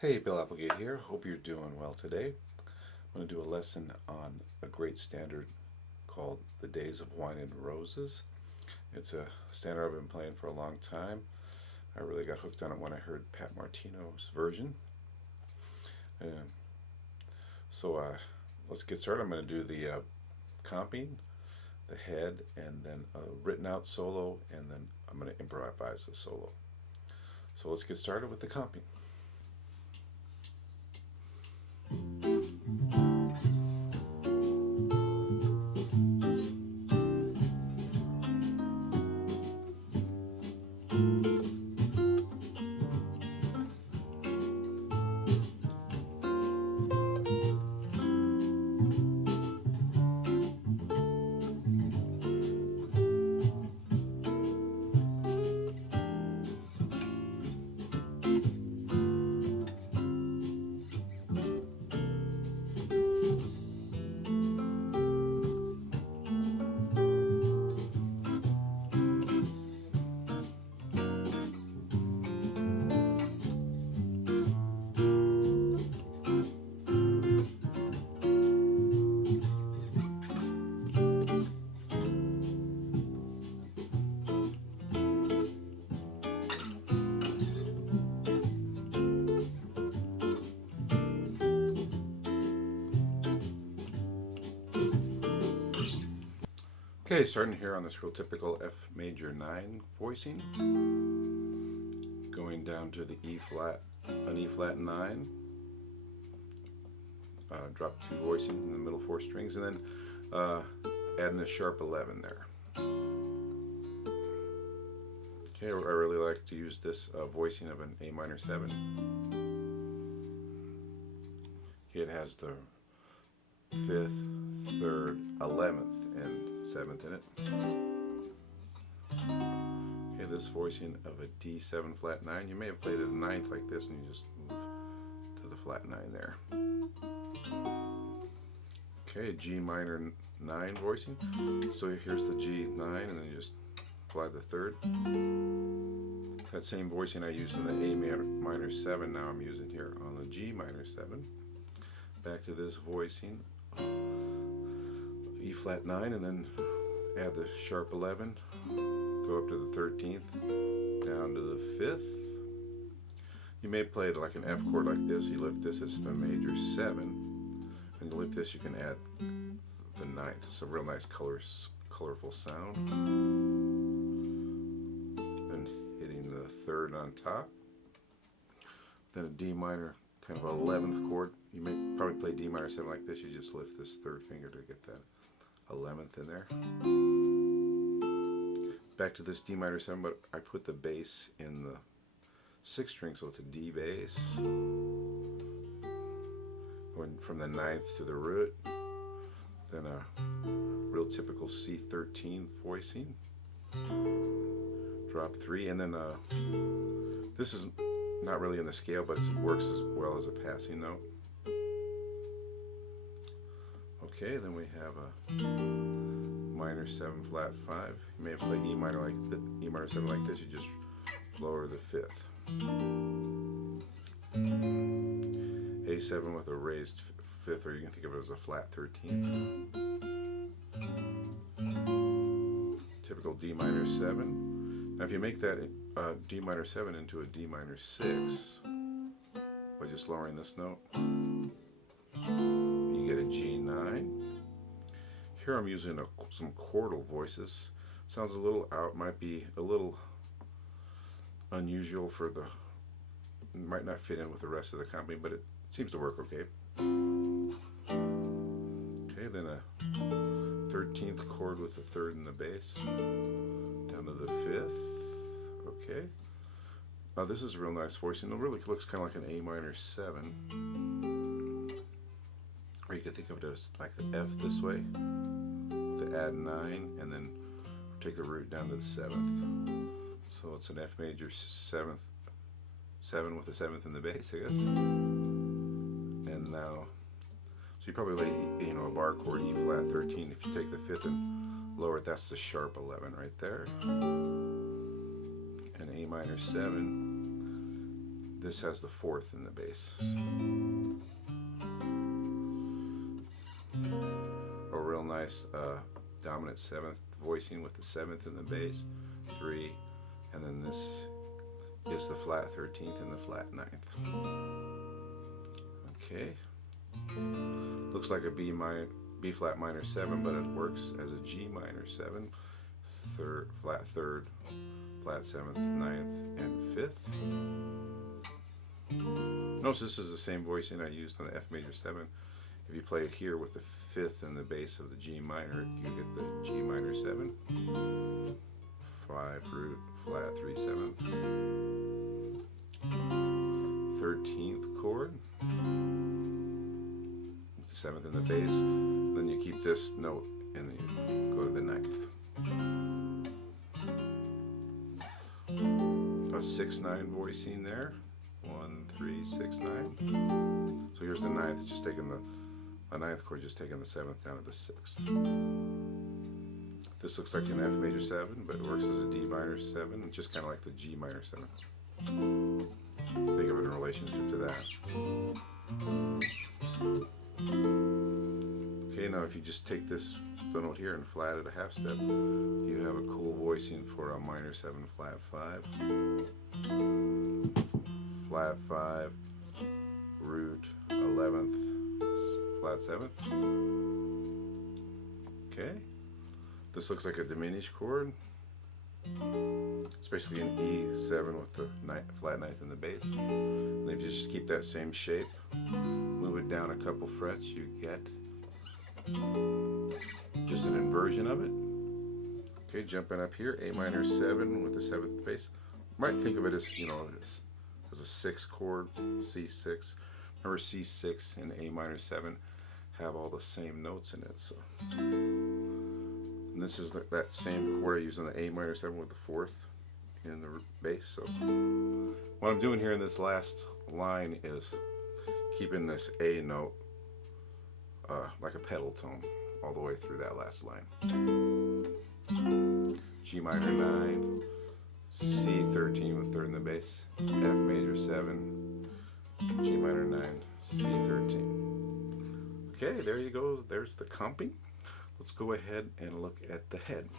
Hey, Bill Applegate here. Hope you're doing well today. I'm going to do a lesson on a great standard called The Days of Wine and Roses. It's a standard I've been playing for a long time. I really got hooked on it when I heard Pat Martino's version. Uh, so let's get started. I'm going to do the comping, the head, and then a written out solo, and then I'm going to improvise the solo. So let's get started with the comping. Okay, starting here on this real typical F major 9 voicing, going down to the E flat, an E flat 9, drop 2 voicing in the middle 4 strings, and then adding a sharp 11 there. Okay, I really like to use this voicing of an A minor 7. Okay, it has the 5th, 3rd, 11th, and 7th in it. Okay, this voicing of a D7 flat 9, you may have played it a 9th like this, and you just move to the flat 9 there. Okay, G minor 9 voicing. So here's the G9, and then you just apply the 3rd. That same voicing I used in the A minor 7, now I'm using here on the G minor 7. Back to this voicing, E flat 9, and then add the sharp 11, go up to the 13th, down to the 5th. You may play it like an F chord like this. You lift this, it's the major 7, and you lift this, you can add the 9th. It's a real nice colorful sound. Then hitting the 3rd on top. Then a D minor, kind of an 11th chord. You may probably play D minor 7 like this. You just lift this 3rd finger to get that 11th in there. Back to this D minor 7, but I put the bass in the 6th string, so it's a D bass. Going from the 9th to the root. Then a real typical C13 voicing. Drop 3, and then this is not really in the scale, but it works as well as a passing note. Okay, then we have a minor 7 flat 5. You may have played E minor 7 like this. You just lower the 5th. A7 with a raised 5th, or you can think of it as a flat 13th. Typical D minor 7. Now if you make that D minor 7 into a D minor 6 by just lowering this note, you get a G9. Here I'm using some chordal voices. Sounds a little out, might be a little unusual for the, might not fit in with the rest of the company, but it seems to work okay. Okay, then a 13th chord with the 3rd in the bass, down to the 5th. Okay. Now this is a real nice voicing. It really looks kind of like an A minor 7. Or you could think of it as like the F this way, with the add 9, and then take the root down to the 7th. So it's an F major 7th, 7 with the 7th in the bass, I guess. And now, so you probably play, a bar chord E flat 13. If you take the 5th and lower it, that's the sharp 11 right there. And A minor 7. This has the fourth in the bass. A real nice dominant seventh voicing with the seventh in the bass, 3, and then this is the flat 13th and the flat 9th. Okay, looks like a B flat minor 7, but it works as a G minor 7, flat 3rd, flat 7th, 9th, and 5th. Notice this is the same voicing I used on the F major 7. If you play it here with the 5th in the bass of the G minor, you get the G minor 7, 5 root, flat 3 7th, 13th chord, with the 7th in the bass. Then you keep this note and then you go to the 9th. A 6/9 voicing there. 1 3 6 9. So here's the 9th, just taking the 9th chord, just taking the 7th down to the 6th. This looks like an F major 7, but it works as a D minor 7, just kind of like the G minor 7. Think of it in relationship to that. Okay, now if you just take this the note here and flat it a half step, you have a cool voicing for a minor 7 flat 5, flat 5, root 11th, flat 7th. Okay, this looks like a diminished chord. It's basically an E7 with the flat 9th in the bass. And if you just keep that same shape, move it down a couple frets, you get just an inversion of it. Okay, jumping up here, A minor 7 with the 7th bass. You might think of it as, as a 6 chord, C6. Remember C6 and A minor 7 have all the same notes in it. So, and this is that same chord I used on the A minor 7 with the 4th in the bass. So what I'm doing here in this last line is keeping this A note like a pedal tone all the way through that last line. G minor 9, C13 with 3rd in the bass, F major 7, G minor 9, C13. Okay, there you go. There's the comping. Let's go ahead and look at the head.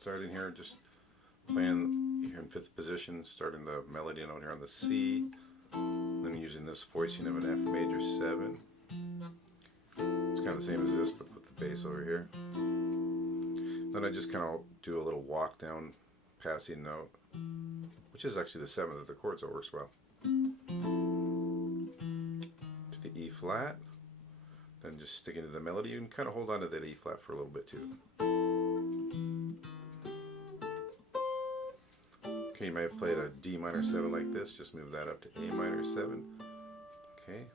Starting here, just playing here in 5th position, starting the melody note here on the C, then using this voicing of an F major 7. It's kind of the same as this, but with the bass over here. Then I just kind of do a little walk down passing note, which is actually the 7th of the chord, so it works well. To the E flat, then just sticking to the melody. You can kind of hold on to that E flat for a little bit too. Okay, you might have played a D minor 7 like this, just move that up to A minor 7. Okay,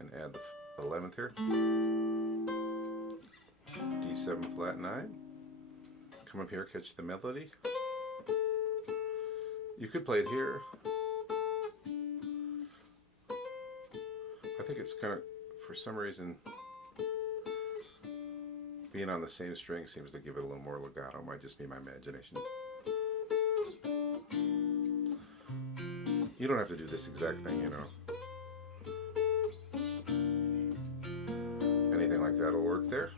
and add the 11th here. D7 flat 9. Come up here, catch the melody. You could play it here. I think it's kind of, for some reason, being on the same string seems to give it a little more legato. Might just be my imagination. You don't have to do this exact thing, Anything like that will work there.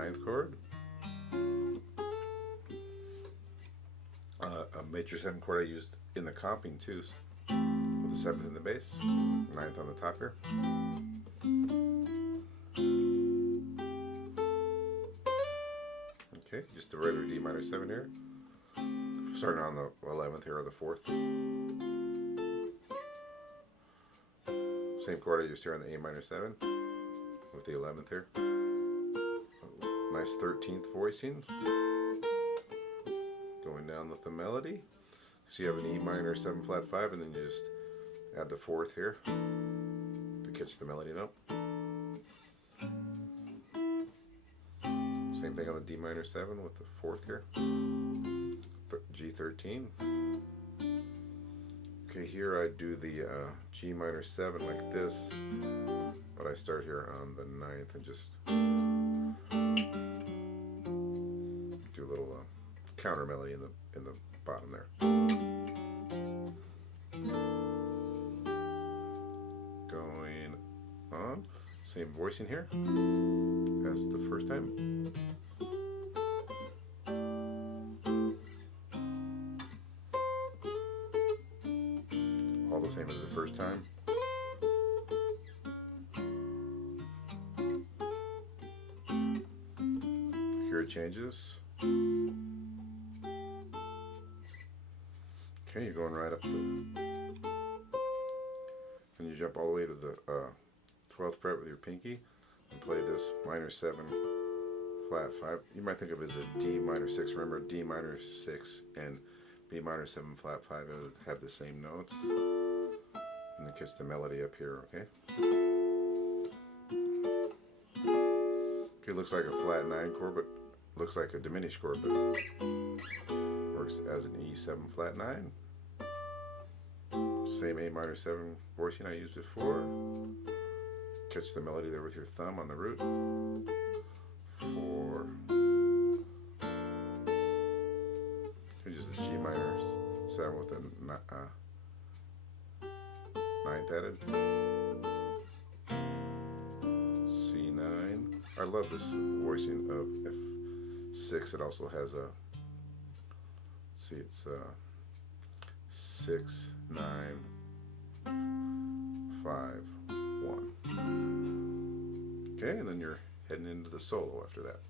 ninth chord, a major 7 chord I used in the comping too, with the 7th in the bass, 9th on the top here. Okay, just a regular D minor 7 here, starting on the 11th here or the 4th. Same chord I used here on the A minor 7 with the 11th here. Nice 13th voicing going down with the melody. So you have an E minor 7 flat 5, and then you just add the 4th here to catch the melody note. Same thing on the D minor 7 with the 4th here. G13. Okay, here I do the G minor 7 like this, but I start here on the 9th and just do a little counter melody in the bottom there. Going on, same voicing here as the first time. All the same as the first time. Here it changes. Okay, you're going right up and you jump all the way to the 12th fret with your pinky and play this minor 7 flat 5. You might think of it as a D minor 6. Remember, D minor 6 and B minor 7 flat 5 have the same notes. And then catch the melody up here, okay? Okay, looks like a flat 9 chord, but looks like a diminished chord, but works as an E7 flat 9. Same A minor 7 voicing I used before. Catch the melody there with your thumb on the root. 4. Just a G minor 7 with a 9th added. C9. I love this voicing of F6. It also has a, let's see, it's 6, 9, 5, 1. Okay, and then you're heading into the solo after that.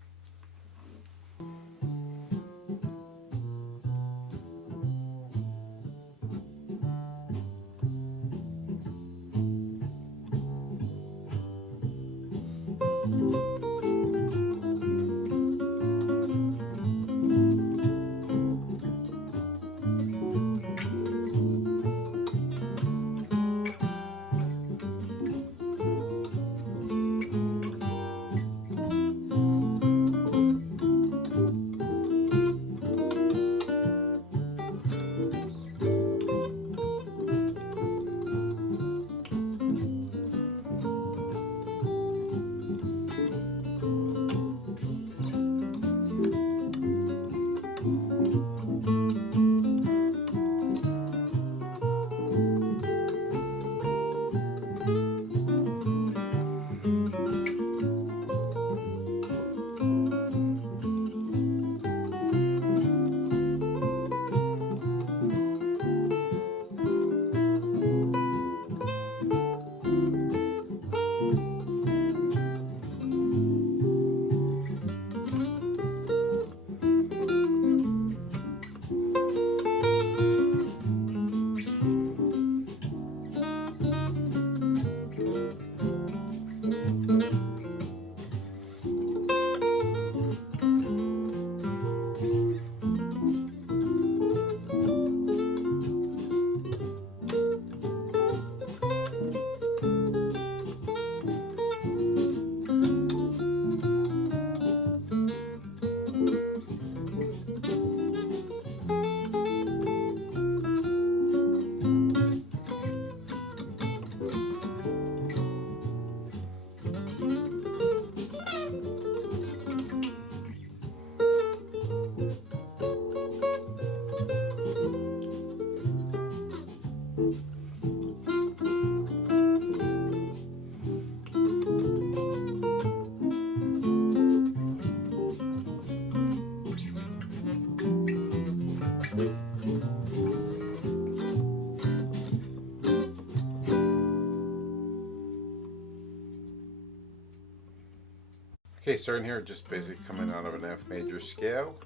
Okay, starting here, just basically coming out of an F major scale.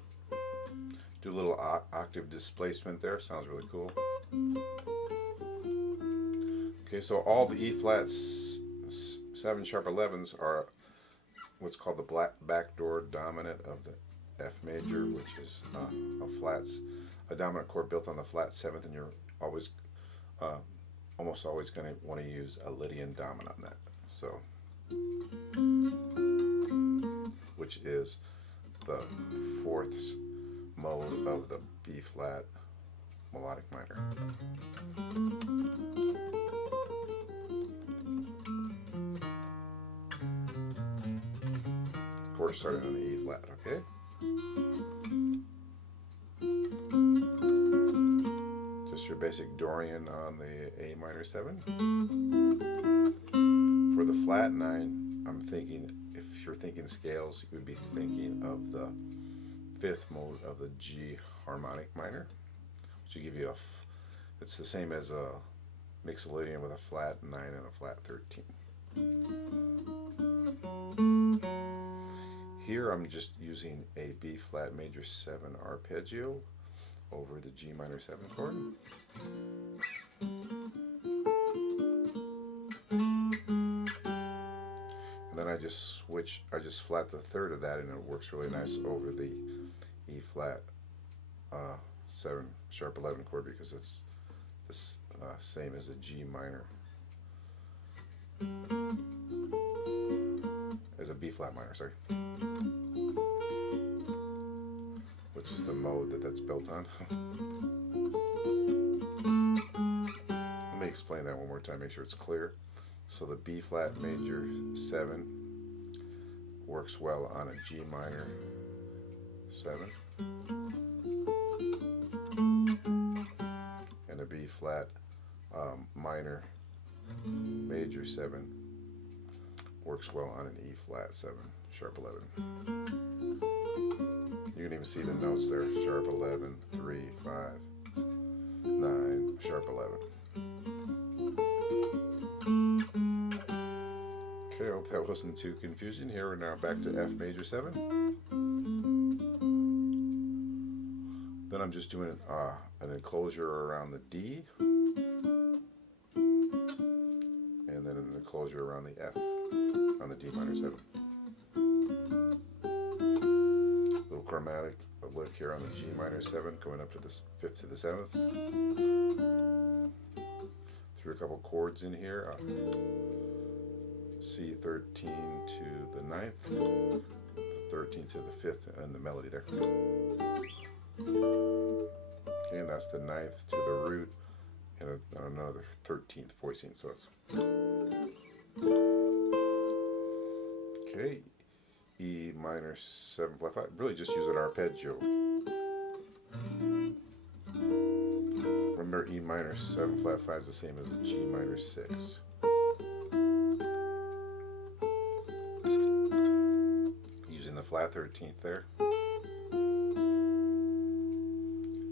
Do a little octave displacement there, sounds really cool. Okay, so all the E flats 7 sharp 11s are what's called the backdoor dominant of the F major, which is a dominant chord built on the flat 7th, and you're always, uh, almost always going to want to use a Lydian dominant on that. So, which is the 4th mode of the B flat melodic minor. Of course, starting on the E flat, okay? Just your basic Dorian on the A minor 7. For the flat 9, I'm thinking, if you're thinking scales, you would be thinking of the 5th mode of the G harmonic minor, which will give you it's the same as a Mixolydian with a flat 9 and a flat 13. Here I'm just using a B flat major 7 arpeggio over the G minor 7 chord. And then I just flat the 3rd of that, and it works really nice over the E flat 7 sharp 11 chord, because it's the same as the G minor, as a B flat minor, sorry, which is the mode that's built on. Let me explain that one more time, make sure it's clear. So the B flat major 7 works well on a G minor 7, and a B flat minor major 7 works well on an E flat 7 sharp 11. You can even see the notes there: sharp 11, 3, 5, 9, sharp 11. Okay, I hope that wasn't too confusing. Here we're now back to F major 7. Then I'm just doing an enclosure around the D, and then an enclosure around the F on the D minor 7. Little chromatic lick here on the G minor 7, going up to the 5th to the 7th. Threw a couple chords in here. C13 to the 9th, the 13th to the 5th, and the melody there. Okay, and that's the 9th to the root, and another 13th voicing, so it's okay. E minor 7 flat 5. Really just use an arpeggio. Remember, E minor 7 flat 5 is the same as a G minor 6. Using the flat 13th there.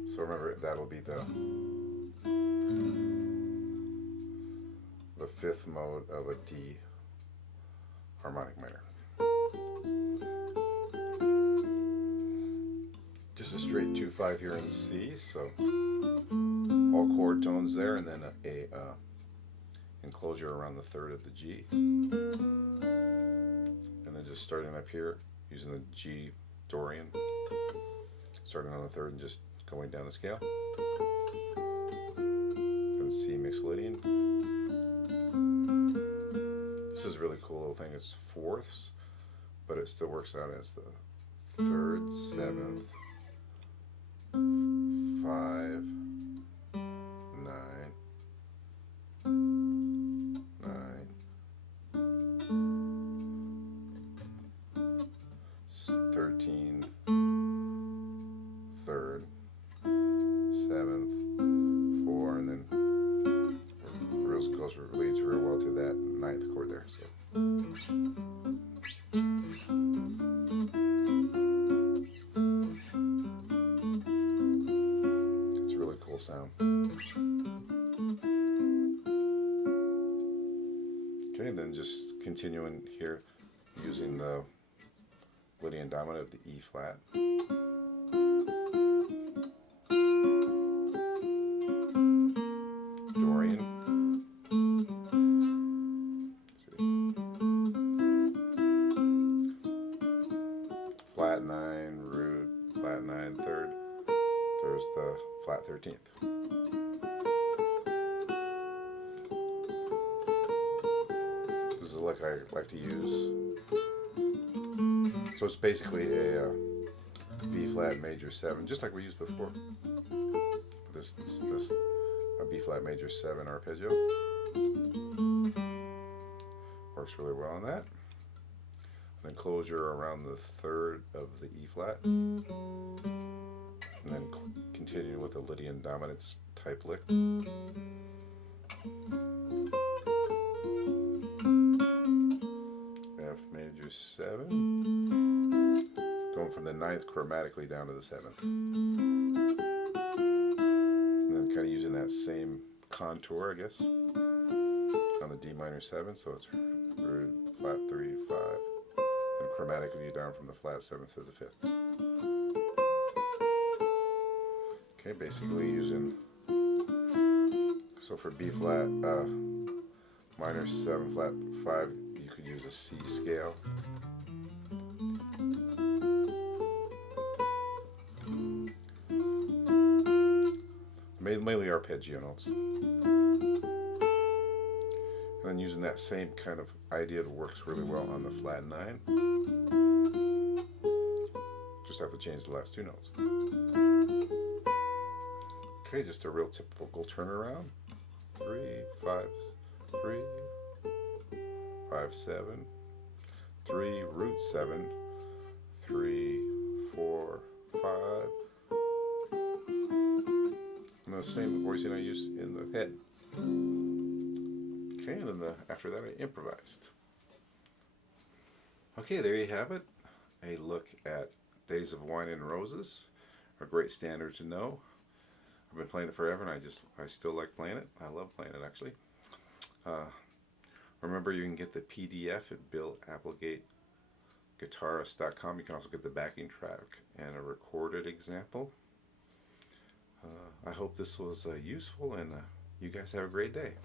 So remember, that'll be the 5th mode of a D harmonic minor. Just a straight 2/5 here in C, so all chord tones there, and then a enclosure around the 3rd of the G, and then just starting up here using the G Dorian, starting on the 3rd and just going down the scale, and C Mixolydian. This is a really cool little thing. It's 4ths, but it still works out as the 3rd, 7th, 5, 9, 13, 3rd, 7th, 4, and then leads real well to that 9th chord there. So. It's a really cool sound. Okay, then just continuing here using the Lydian dominant of the E flat. Dorian. Flat 9, root, flat 9, third. There's the flat 13th. This is a lick I like to use. So it's basically a B flat major 7, just like we used before. This a B flat major 7 arpeggio. Works really well on that. Then closure around the third of the E flat, and then continue with a Lydian dominance type lick. F major 7, going from the 9th chromatically down to the 7th, and then kind of using that same contour, I guess, on the D minor 7. So it's root, flat 3, 5. And chromatically down from the flat 7th to the 5th. Okay, basically using, so for B flat minor 7 flat 5, you could use a C scale. Mainly arpeggio notes. And then using that same kind of idea that works really well on the flat 9. Just have to change the last 2 notes. Okay, just a real typical turnaround. 3, 5, 3, 5, 7, 3, root 7, 3, 4, 5. And the same voicing I used in the head. Okay, and then after that I improvised. Okay, there you have it. A look at Days of Wine and Roses, a great standard to know. I've been playing it forever, and I still like playing it. I love playing it, actually. Remember, you can get the PDF at BillApplegateGuitarist.com. You can also get the backing track and a recorded example. I hope this was useful, and you guys have a great day.